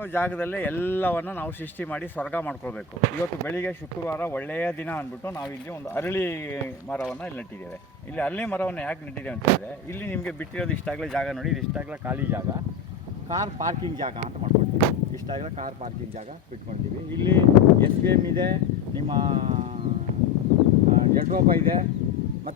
ಇರೋ ಜಾಗದಲ್ಲೇ ಎಲ್ಲವನ್ನು ನಾವು ಸೃಷ್ಟಿ ಮಾಡಿ ಸ್ವರ್ಗ ಮಾಡ್ಕೊಳ್ಬೇಕು. ಇವತ್ತು ಬೆಳಿಗ್ಗೆ ಶುಕ್ರವಾರ ಒಳ್ಳೆಯ ದಿನ ಅಂದ್ಬಿಟ್ಟು ನಾವು ಇಲ್ಲಿ ಒಂದು ಅರಳಿ ಮರವನ್ನು ಇಲ್ಲಿ ನೆಟ್ಟಿದ್ದೇವೆ. ಇಲ್ಲಿ ಅರಳಿ ಮರವನ್ನು ಯಾಕೆ ನೆಟ್ಟಿದ್ದೇವೆ ಅಂತ ಇಲ್ಲಿ ನಿಮಗೆ ಬಿಟ್ಟಿರೋದು ಇಷ್ಟಾಗಲೇ ಜಾಗ ನೋಡಿ ಇದು ಇಷ್ಟಾಗಲೇ ಖಾಲಿ ಜಾಗ. ಕಾರ್ ಪಾರ್ಕಿಂಗ್ ಜಾಗ ಅಂತ ಮಾಡ್ಕೊಳ್ತೀವಿ ಇಷ್ಟಾಗಲೇ ಕಾರ್ ಪಾರ್ಕಿಂಗ್ ಜಾಗ ಬಿಟ್ಕೊಳ್ತೀವಿ ಇಲ್ಲಿ ಎಸ್ ಬಿ ಎಂ ಇದೆ, ನಿಮ್ಮ ಜಡ್ರೋಪ ಇದೆ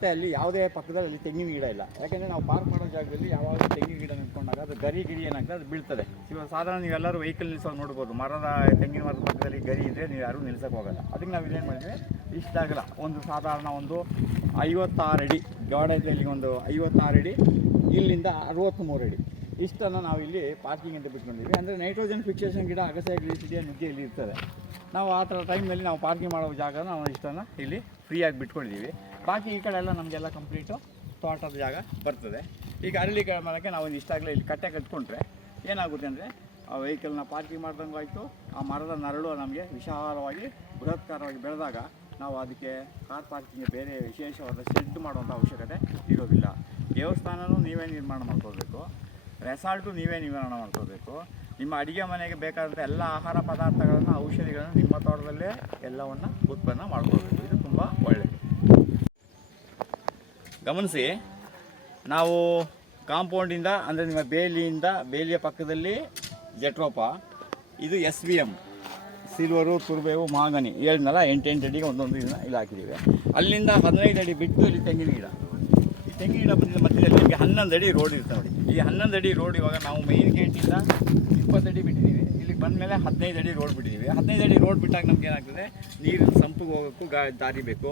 ಮತ್ತು ಅಲ್ಲಿ ಯಾವುದೇ ಪಕ್ಕದಲ್ಲಿ ಅಲ್ಲಿ ತೆಂಗಿನ ಗಿಡ ಇಲ್ಲ. ಯಾಕೆಂದರೆ ನಾವು ಪಾರ್ಕ್ ಮಾಡೋ ಜಾಗದಲ್ಲಿ ಯಾವಾಗ ತೆಂಗಿನ ಗಿಡ ನಿಂತ್ಕೊಂಡಾಗ ಅದು ಗರಿ ಗಿರಿ ಏನಾಗ್ತದೆ ಅದು ಬೀಳ್ತದೆ. ಇವಾಗ ಸಾಧಾರಣ ನೀವೆಲ್ಲರೂ ವೆಹಿಕಲ್ ನಿಲ್ಸೋದು ನೋಡ್ಬೋದು. ಮರದ ತೆಂಗಿನ ಮರದ ಪಕ್ಕದಲ್ಲಿ ಗರಿ ಇದ್ದರೆ ನೀವು ಯಾರೂ ನಿಲ್ಸೋಕೆ ಹೋಗಲ್ಲ. ಅದಕ್ಕೆ ನಾವು ಇದೇನು ಮಾಡಿದ್ವಿ? ಇಷ್ಟಾಗಲ್ಲ ಒಂದು ಸಾಧಾರಣ ಒಂದು ಐವತ್ತಾರು ಅಡಿ ಗಾಡದಲ್ಲಿ ಒಂದು ಐವತ್ತಾರು ಅಡಿ, ಇಲ್ಲಿಂದ ಅರವತ್ತ್ಮೂರು ಅಡಿ. ಇಷ್ಟನ್ನು ನಾವು ಇಲ್ಲಿ ಪಾರ್ಕಿಂಗ್ ಅಂತ ಬಿಟ್ಕೊಂಡಿದ್ವಿ. ಅಂದರೆ ನೈಟ್ರೋಜನ್ ಫಿಕ್ಸೇಷನ್ ಗಿಡ ಅಗಸೆ ಗ್ರೀಸಿಡಿಯ ನುಗ್ಗೆ ಇಲ್ಲಿ ಇರ್ತದೆ. ನಾವು ಆ ಥರ ಟೈಮಲ್ಲಿ ನಾವು ಪಾರ್ಕಿಂಗ್ ಮಾಡೋ ಜಾಗ ನಾವು ಇಷ್ಟನ್ನು ಇಲ್ಲಿ ಫ್ರೀಯಾಗಿ ಬಿಟ್ಕೊಂಡಿದ್ದೀವಿ ಬಾಕಿ ಈ ಕಡೆ ಎಲ್ಲ ನಮಗೆಲ್ಲ ಕಂಪ್ಲೀಟು ತೋಟದ ಜಾಗ ಬರ್ತದೆ. ಈಗ ಅರಳಿ ಮರಕ್ಕೆ ನಾವು ಒಂದು ಇಷ್ಟಾಗಲೇ ಇಲ್ಲಿ ಕಟ್ಟೆ ಕಟ್ಕೊಂಡ್ರೆ ಏನಾಗುತ್ತೆ ಅಂದರೆ ಆ ವೆಹಿಕಲ್ನ ಪಾರ್ಕಿಂಗ್ ಮಾಡ್ದಂಗೆ ಆಯಿತು. ಆ ಮರದ ನರಳು ನಮಗೆ ವಿಶಾಲವಾಗಿ, ಬೃಹತ್ಕಾರವಾಗಿ ಬೆಳೆದಾಗ ನಾವು ಅದಕ್ಕೆ ಕಾರ್ ಪಾರ್ಕಿಂಗ್ಗೆ ಬೇರೆ ವಿಶೇಷವಾದ ಶೆಡ್ ಮಾಡುವಂಥ ಅವಶ್ಯಕತೆ ಇರೋದಿಲ್ಲ. ದೇವಸ್ಥಾನನೂ ನೀವೇ ನಿರ್ಮಾಣ ಮಾಡ್ಕೋಬೇಕು. ರೆಸಾರ್ಟು ನೀವೇ ನಿರ್ಮಾಣ ಮಾಡ್ಕೋಬೇಕು. ನಿಮ್ಮ ಅಡುಗೆ ಮನೆಗೆ ಬೇಕಾದಂಥ ಎಲ್ಲ ಆಹಾರ ಪದಾರ್ಥಗಳನ್ನು, ಔಷಧಿಗಳನ್ನು ನಿಮ್ಮ ತೋಟದಲ್ಲೇ ಎಲ್ಲವನ್ನು ಉತ್ಪನ್ನ ಮಾಡ್ಕೊಳ್ಬೇಕು. ಇದು ತುಂಬ ಒಳ್ಳೆಯದು ಗಮನಿಸಿ, ನಾವು ಕಾಂಪೌಂಡಿಂದ, ಅಂದರೆ ನಿಮ್ಮ ಬೇಲಿಯಿಂದ, ಬೇಲಿಯ ಪಕ್ಕದಲ್ಲಿ ಜಟ್ರೋಪ ಇದು ಎಸ್ ವಿ ಎಂ ಸಿಲ್ವರು, ತುರ್ಬೇವು, ಮಾಗನಿ ಹೇಳಿದ್ನಲ್ಲ ಎಂಟು ಎಂಟು ಅಡಿಗೆ ಒಂದೊಂದು ಇದನ್ನ ಇಲ್ಲಿ ಹಾಕಿದ್ದೀವಿ. ಅಲ್ಲಿಂದ ಹದಿನೈದು ಅಡಿ ಬಿಟ್ಟು ಇಲ್ಲಿ ತೆಂಗಿನ ಗಿಡ. ಈ ತೆಂಗಿನ ಗಿಡ ಬಂದಿದ್ದ ಮಧ್ಯದಲ್ಲಿ ಹನ್ನೊಂದು ಅಡಿ ರೋಡ್ ಇರ್ತಾವೆ ನೋಡಿ. ಈ ಹನ್ನೊಂದು ಅಡಿ ರೋಡ್ ಇವಾಗ ನಾವು ಮೈನ್ ಗೇಟಿಂದ ಇಪ್ಪತ್ತು ಅಡಿ ಬಿಟ್ಟಿದ್ದೀವಿ. ಇಲ್ಲಿಗೆ ಬಂದ ಮೇಲೆ ಹದಿನೈದು ಅಡಿ ರೋಡ್ ಬಿಟ್ಟಿದ್ದೀವಿ. ಹದಿನೈದು ಅಡಿ ರೋಡ್ ಬಿಟ್ಟಾಗ ನಮ್ಗೆ ಏನಾಗ್ತದೆ? ನೀರಿನ ಸಂಪಿಗೆ ಹೋಗೋಕ್ಕೂ ಗಾ ದಾರಿ ಬೇಕು.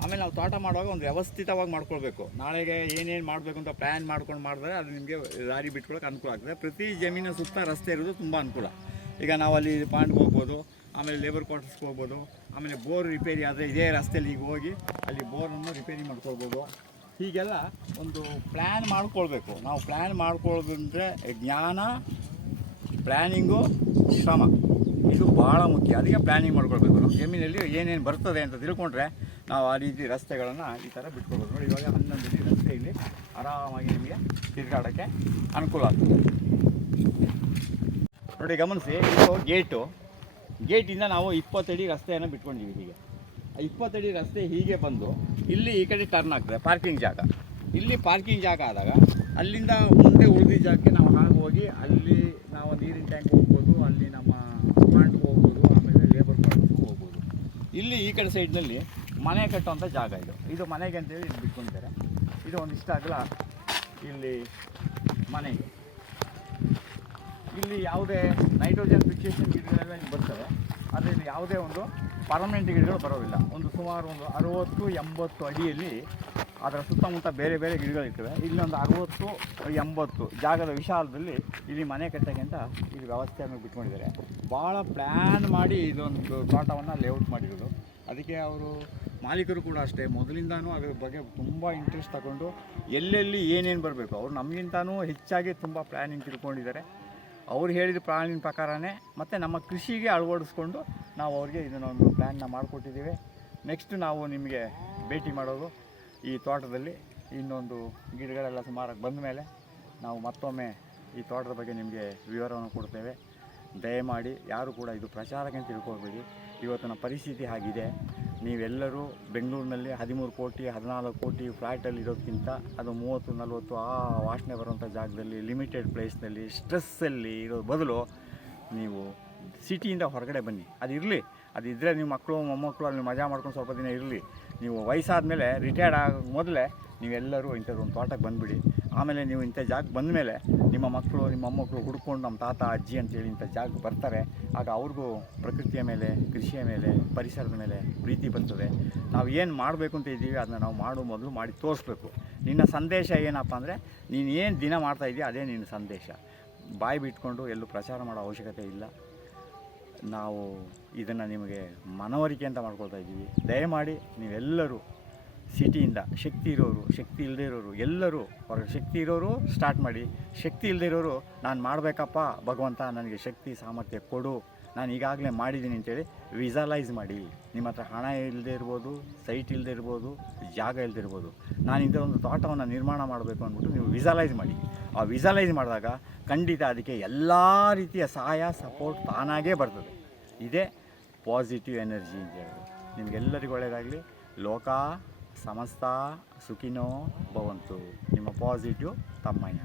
ಆಮೇಲೆ ನಾವು ತೋಟ ಮಾಡುವಾಗ ಒಂದು ವ್ಯವಸ್ಥಿತವಾಗಿ ಮಾಡ್ಕೊಳ್ಬೇಕು. ನಾಳೆಗೆ ಏನೇನು ಮಾಡಬೇಕು ಅಂತ ಪ್ಲ್ಯಾನ್ ಮಾಡ್ಕೊಂಡು ಮಾಡಿದ್ರೆ ಅದು ನಿಮಗೆ ದಾರಿ ಬಿಟ್ಕೊಳ್ಳೋಕೆ ಅನುಕೂಲ ಆಗ್ತದೆ. ಪ್ರತಿ ಜಮೀನು ಸುತ್ತ ರಸ್ತೆ ಇರೋದು ತುಂಬ ಅನುಕೂಲ. ಈಗ ನಾವು ಅಲ್ಲಿ ಪಾಂಡ್ಗೆ ಹೋಗ್ಬೋದು, ಆಮೇಲೆ ಲೇಬರ್ ಕ್ವಾರ್ಟರ್ಸ್ಗೆ ಹೋಗ್ಬೋದು, ಆಮೇಲೆ ಬೋರ್ ರಿಪೇರಿ ಆದರೆ ಇದೇ ರಸ್ತೆಯಲ್ಲಿ ಈಗ ಹೋಗಿ ಅಲ್ಲಿ ಬೋರನ್ನು ರಿಪೇರಿ ಮಾಡ್ಕೊಳ್ಬೋದು. ಹೀಗೆಲ್ಲ ಒಂದು ಪ್ಲ್ಯಾನ್ ಮಾಡ್ಕೊಳ್ಬೇಕು. ನಾವು ಪ್ಲ್ಯಾನ್ ಮಾಡ್ಕೊಳ್ಳೋದಂದ್ರೆ ಜ್ಞಾನ ಪ್ಲ್ಯಾನಿಂಗು ಶ್ರಮ. ಇದು ಭಾಳ ಮುಖ್ಯ. ಅದಕ್ಕೆ ಪ್ಲ್ಯಾನಿಂಗ್ ಮಾಡ್ಕೊಳ್ಬೇಕು. ನಮ್ಮ ಜಮೀನಲ್ಲಿ ಏನೇನು ಬರ್ತದೆ ಅಂತ ತಿಳ್ಕೊಂಡ್ರೆ ನಾವು ಆ ರೀತಿ ರಸ್ತೆಗಳನ್ನು ಈ ಥರ ಬಿಟ್ಕೊಳ್ಬೇಕು ನೋಡಿ, ಇವಾಗ ಹನ್ನೊಂದು ಅಡಿ ರಸ್ತೆ ಇಲ್ಲಿ ಆರಾಮಾಗಿ ನಿಮಗೆ ತಿರುಗಾಡೋಕ್ಕೆ ಅನುಕೂಲ ಆಗ್ತದೆ. ನೋಡಿ, ಗಮನಿಸಿ, ಇದು ಗೇಟು. ಗೇಟಿಂದ ನಾವು ಇಪ್ಪತ್ತಡಿ ರಸ್ತೆಯನ್ನು ಬಿಟ್ಕೊಂಡಿದ್ದೀವಿ ಹೀಗೆ. ಆ ಇಪ್ಪತ್ತಡಿ ರಸ್ತೆ ಹೀಗೆ ಬಂದು ಇಲ್ಲಿ ಈ ಕಡೆ ಟರ್ನ್ ಆಗ್ತದೆ ಪಾರ್ಕಿಂಗ್ ಜಾಗ. ಇಲ್ಲಿ ಪಾರ್ಕಿಂಗ್ ಜಾಗ ಆದಾಗ ಅಲ್ಲಿಂದ ಮುಂದೆ ಉಳಿದ ಜಾಗಕ್ಕೆ ನಾವು ಹಾಗೆ ಹೋಗಿ ಅಲ್ಲಿ ನೀರಿನ ಟ್ಯಾಂಕ್ ಹೋಗ್ಬೋದು, ಅಲ್ಲಿ ನಮ್ಮ ಪ್ಲಾಂಟ್ಗೆ ಹೋಗ್ಬೋದು, ಆಮೇಲೆ ಲೇಬರ್ ಪ್ಲಾಂಟ್ಗೂ ಹೋಗ್ಬೋದು. ಇಲ್ಲಿ ಈ ಕಡೆ ಸೈಡ್ನಲ್ಲಿ ಮನೆ ಕಟ್ಟುವಂಥ ಜಾಗ ಇದು. ಇದು ಮನೆಗೆ ಅಂತೇಳಿ ಇಲ್ಲಿ ಬಿಟ್ಕೊಂಡಿದ್ದಾರೆ. ಇದು ಒಂದು ಇಷ್ಟ ಆಗಲ್ಲ ಇಲ್ಲಿ ಮನೆ. ಇಲ್ಲಿ ಯಾವುದೇ ನೈಟ್ರೋಜನ್ ಫಿಕ್ಸೇಷನ್ ಗಿಡಗಳೆಲ್ಲ ಇಲ್ಲಿ ಬರ್ತವೆ. ಆದರೆ ಇಲ್ಲಿ ಯಾವುದೇ ಒಂದು ಪರ್ಮನೆಂಟ್ ಗಿಡಗಳು ಬರೋದಿಲ್ಲ. ಒಂದು ಸುಮಾರು ಒಂದು ಅರುವತ್ತು, ಎಂಬತ್ತು ಅಡಿಯಲ್ಲಿ ಅದರ ಸುತ್ತಮುತ್ತ ಬೇರೆ ಬೇರೆ ಗಿಡಗಳಿರ್ತವೆ. ಇಲ್ಲಿ ಒಂದು ಅರುವತ್ತು, ಎಂಬತ್ತು ಜಾಗದ ವಿಶಾಲದಲ್ಲಿ ಇಲ್ಲಿ ಮನೆ ಕಟ್ಟೋಕ್ಕಿಂತ ಇಲ್ಲಿ ಇಲ್ಲಿ ವ್ಯವಸ್ಥೆಯನ್ನು ಬಿಟ್ಕೊಂಡಿದ್ದಾರೆ. ಭಾಳ ಪ್ಲ್ಯಾನ್ ಮಾಡಿ ಇದೊಂದು ತೋಟವನ್ನು ಲೇಔಟ್ ಮಾಡಿರೋದು. ಅದಕ್ಕೆ ಅವರು ಮಾಲೀಕರು ಕೂಡ ಅಷ್ಟೇ. ಮೊದಲಿಂದಾನೂ ಅದ್ರ ಬಗ್ಗೆ ತುಂಬ ಇಂಟ್ರೆಸ್ಟ್ ತಗೊಂಡು ಎಲ್ಲೆಲ್ಲಿ ಏನೇನು ಬರಬೇಕು, ಅವರು ನಮಗಿಂತನೂ ಹೆಚ್ಚಾಗಿ ತುಂಬ ಪ್ಲ್ಯಾನಿಂಗ್ ತಿಳ್ಕೊಂಡಿದ್ದಾರೆ. ಅವ್ರು ಹೇಳಿದ ಪ್ರಾಣಿನ ಪ್ರಕಾರನೇ ಮತ್ತು ನಮ್ಮ ಕೃಷಿಗೆ ಅಳವಡಿಸ್ಕೊಂಡು ನಾವು ಅವ್ರಿಗೆ ಇದನ್ನೊಂದು ಪ್ಲ್ಯಾನ್ನ ಮಾಡಿಕೊಟ್ಟಿದ್ದೀವಿ. ನೆಕ್ಸ್ಟ್ ನಾವು ನಿಮಗೆ ಭೇಟಿ ಮಾಡೋದು. ಈ ತೋಟದಲ್ಲಿ ಇನ್ನೊಂದು ಗಿಡಗಳೆಲ್ಲ ಸುಮಾರಾಗಿ ಬಂದ ಮೇಲೆ ನಾವು ಮತ್ತೊಮ್ಮೆ ಈ ತೋಟದ ಬಗ್ಗೆ ನಿಮಗೆ ವಿವರವನ್ನು ಕೊಡ್ತೇವೆ. ದಯಮಾಡಿ ಯಾರು ಕೂಡ ಇದು ಪ್ರಚಾರಕ್ಕೆ ಅಂತ ತಿಳ್ಕೊಬೇಡಿ ಇವತ್ತಿನ ಪರಿಸ್ಥಿತಿ ಆಗಿದೆ ನೀವೆಲ್ಲರೂ ಬೆಂಗಳೂರಿನಲ್ಲಿ ಹದಿಮೂರು ಕೋಟಿ, ಹದಿನಾಲ್ಕು ಕೋಟಿ ಫ್ಲ್ಯಾಟಲ್ಲಿ ಇರೋದಕ್ಕಿಂತ ಅದು ಮೂವತ್ತು, ನಲ್ವತ್ತು ಆ ವಾಸನೆ ಬರುವಂಥ ಜಾಗದಲ್ಲಿ ಲಿಮಿಟೆಡ್ ಪ್ಲೇಸ್ನಲ್ಲಿ ಸ್ಟ್ರೆಸ್ಸಲ್ಲಿ ಇರೋ ಬದಲು ನೀವು ಸಿಟಿಯಿಂದ ಹೊರಗಡೆ ಬನ್ನಿ. ಅದು ಇರಲಿ ಅದು ಇದ್ದರೆ ನಿಮ್ಮ ಮಕ್ಕಳು, ಮೊಮ್ಮಕ್ಕಳು ಅಲ್ಲಿ ಮಜಾ ಮಾಡ್ಕೊಂಡು ಸ್ವಲ್ಪ ದಿನ ಇರಲಿ. ನೀವು ವಯಸ್ಸಾದ ಮೇಲೆ ರಿಟೈರ್ಡ್ ಆಗೋ ಮೊದಲೇ ನೀವೆಲ್ಲರೂ ಇಂಥದ್ದೊಂದು ತೋಟಕ್ಕೆ ಬಂದುಬಿಡಿ. ಆಮೇಲೆ ನೀವು ಇಂಥ ಜಾಗಕ್ಕೆ ಬಂದ ಮೇಲೆ ನಿಮ್ಮ ಮಕ್ಕಳು, ನಿಮ್ಮ ಮೊಮ್ಮಕ್ಕಳು ಹುಡ್ಕೊಂಡು ನಮ್ಮ ತಾತ, ಅಜ್ಜಿ ಅಂತೇಳಿ ಇಂಥ ಜಾಗಕ್ಕೆ ಬರ್ತಾರೆ. ಆಗ ಅವ್ರಿಗೂ ಪ್ರಕೃತಿಯ ಮೇಲೆ, ಕೃಷಿಯ ಮೇಲೆ, ಪರಿಸರದ ಮೇಲೆ ಪ್ರೀತಿ ಬರ್ತದೆ. ನಾವು ಏನು ಮಾಡಬೇಕು ಅಂತ ಇದ್ದೀವಿ, ಅದನ್ನ ನಾವು ಮಾಡೋ ಮೊದಲು ಮಾಡಿ ತೋರಿಸ್ಬೇಕು. ನಿನ್ನ ಸಂದೇಶ ಏನಪ್ಪ ಅಂದರೆ, ನೀನು ಏನು ದಿನ ಮಾಡ್ತಾ ಅದೇ ನಿನ್ನ ಸಂದೇಶ. ಬಾಯಿ ಬಿಟ್ಕೊಂಡು ಎಲ್ಲೂ ಪ್ರಚಾರ ಮಾಡೋ ಅವಶ್ಯಕತೆ ಇಲ್ಲ. ನಾವು ಇದನ್ನು ನಿಮಗೆ ಮನವರಿಕೆ ಅಂತ ಮಾಡ್ಕೊಳ್ತಾ ಇದ್ದೀವಿ. ದಯಮಾಡಿ ನೀವೆಲ್ಲರೂ ಸಿಟಿಯಿಂದ ಶಕ್ತಿ ಇರೋರು, ಶಕ್ತಿ ಇಲ್ಲದೇ ಇರೋರು ಎಲ್ಲರೂ ಹೊರಗೆ ಶಕ್ತಿ ಇರೋರು ಸ್ಟಾರ್ಟ್ ಮಾಡಿ. ಶಕ್ತಿ ಇಲ್ಲದೇ ಇರೋರು ನಾನು ಮಾಡಬೇಕಪ್ಪ ಭಗವಂತ, ನನಗೆ ಶಕ್ತಿ ಸಾಮರ್ಥ್ಯ ಕೊಡು. ನಾನು ಈಗಾಗಲೇ ಮಾಡಿದ್ದೀನಿ ಅಂತೇಳಿ ವಿಸಲೈಸ್ ಮಾಡಿ. ನಿಮ್ಮ ಹತ್ರ ಹಣ ಇಲ್ಲದೆ ಇರ್ಬೋದು, ಸೈಟ್ ಇಲ್ಲದೆ ಇರ್ಬೋದು, ಜಾಗ ಇಲ್ಲದೆ ಇರ್ಬೋದು. ನಾನು ಇಂಥ ಒಂದು ತೋಟವನ್ನು ನಿರ್ಮಾಣ ಮಾಡಬೇಕು ಅಂದ್ಬಿಟ್ಟು ನೀವು ವಿಸಲೈಸ್ ಮಾಡಿ. ಆ ವಿಸಲೈಸ್ ಮಾಡಿದಾಗ ಖಂಡಿತ ಅದಕ್ಕೆ ಎಲ್ಲ ರೀತಿಯ ಸಹಾಯ, ಸಪೋರ್ಟ್ ತಾನಾಗೇ ಬರ್ತದೆ. ಇದೇ ಪಾಸಿಟಿವ್ ಎನರ್ಜಿ ಅಂತ ಹೇಳೋದು ನಿಮಗೆಲ್ಲರಿಗೂ ಒಳ್ಳೆಯದಾಗಲಿ. ಲೋಕ, ಸಮಸ್ತ, ಸುಖಿನೋ, ಭವಂತು. ನಿಮ್ಮ ಪಾಸಿಟಿವ್ ತಮ್ಮಯ್ಯ.